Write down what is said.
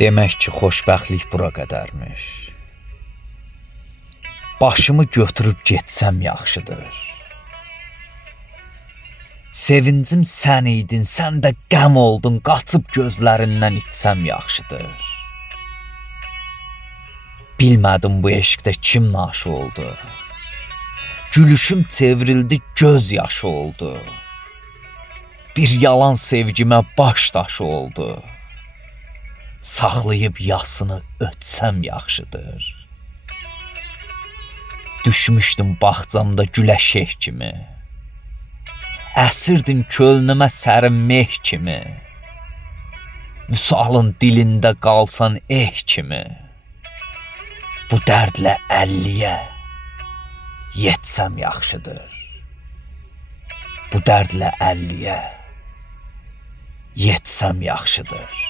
Demək ki, xoşbəxtlik bura qədərmiş. Başımı götürüb getsəm yaxşıdır. Sevincim sən idin, sən də qəm oldun, qaçıb gözlərindən içsəm yaxşıdır. Bilmədim bu eşqdə kim naşı oldu. Gülüşüm çevrildi, göz yaşı oldu. Bir yalan sevgimə baş daşı oldu. Saxlayıb yasını ötsəm yaxşıdır. Düşmüşdüm bağçamda güləşək kimi. Əsirdim kölnümə sərin meh kimi. Vüsalın dilində qalsan kimi. Bu dərdlə 50-yə yetsəm yaxşıdır. Bu dərdlə 50-yə yetsəm yaxşıdır.